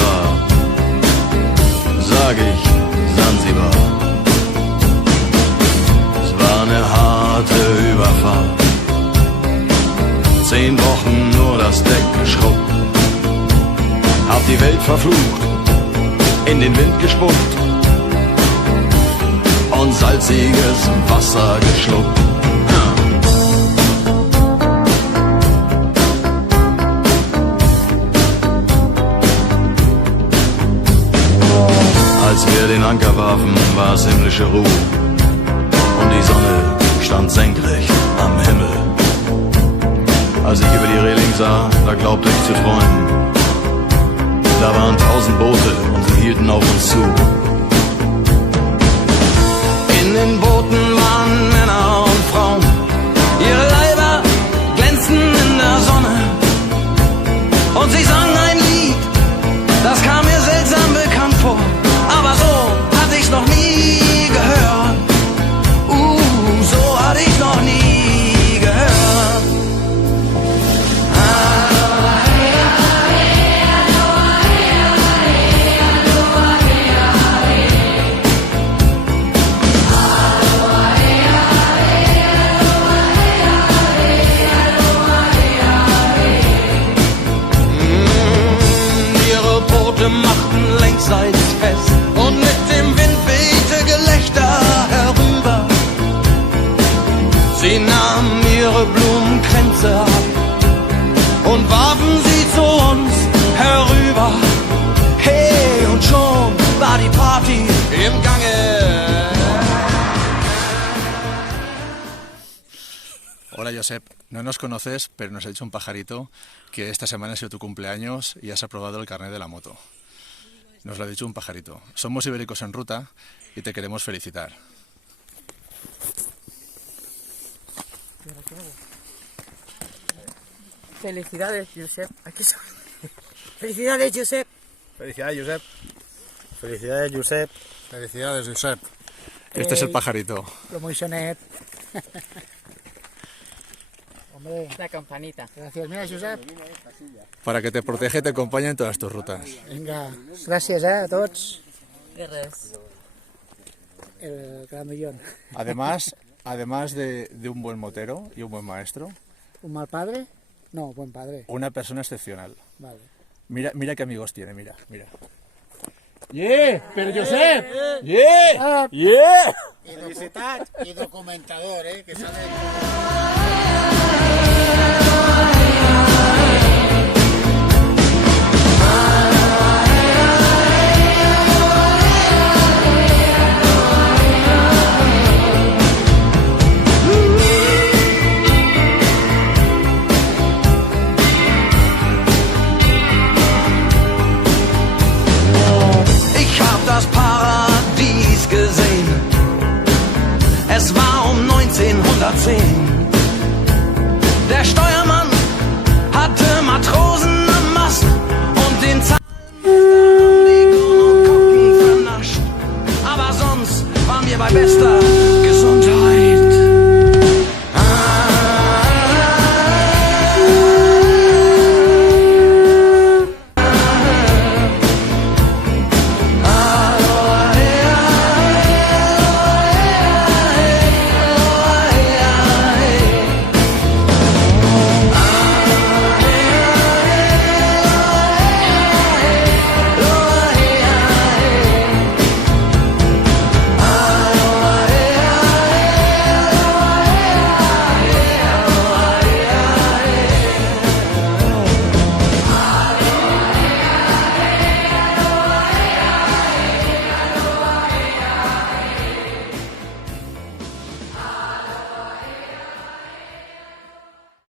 war, sag ich Sansibar. Es war eine harte Überfahrt, 10 Wochen nur das Deck geschrubbt, hab die Welt verflucht, in den Wind gespuckt und salziges Wasser geschluckt. Als wir den Anker warfen, war es himmlische Ruhe und die Sonne stand senkrecht am Himmel. Als ich über die Reling sah, da glaubte ich zu träumen. Da waren 1000 Boote und sie hielten auf uns zu. In den Booten waren Männer und Frauen, ihre Leiber glänzten in der Sonne. Und sie sangen ein Lied, das kam mir seltsam bekannt vor. Aber so hatte ich's noch nie gehört. So hatte ich noch nie gehört. Ihre Boote machten längsseits fest und mit dem Wind wehte Gelächter herüber. Sie nahmen ihre Blumenkränze ab und warfen sie zu uns herüber. Hey, und schon war die Party im Gange. Hola Josep, no nos conoces, pero nos ha dicho un pajarito que esta semana ha sido tu cumpleaños y has aprobado el carnet de la moto. Nos lo ha dicho un pajarito. Somos Ibéricos en Ruta y te queremos felicitar. Felicidades, Josep. Aquí soy. Felicidades, Josep. Felicidades, Josep. Felicidades, Josep. Felicidades, Josep. Este es el pajarito. Lo moixonet. Hombre, La campanita. gracias. Mira, Josep. Para que te proteja y te acompañe en todas tus rutas. Vinga, gràcies, a tots. De res. El gran millón. Además de un buen motero y un buen maestro, ¿Un mal padre? No, buen padre. una persona excepcional. Vale. Mira qué amigos tiene, mira. Yeah, pero Josep! Yeah! Yeah! Felicitats i documentador, que sabe... Ich hab das Paradies gesehen. Es war um 1910.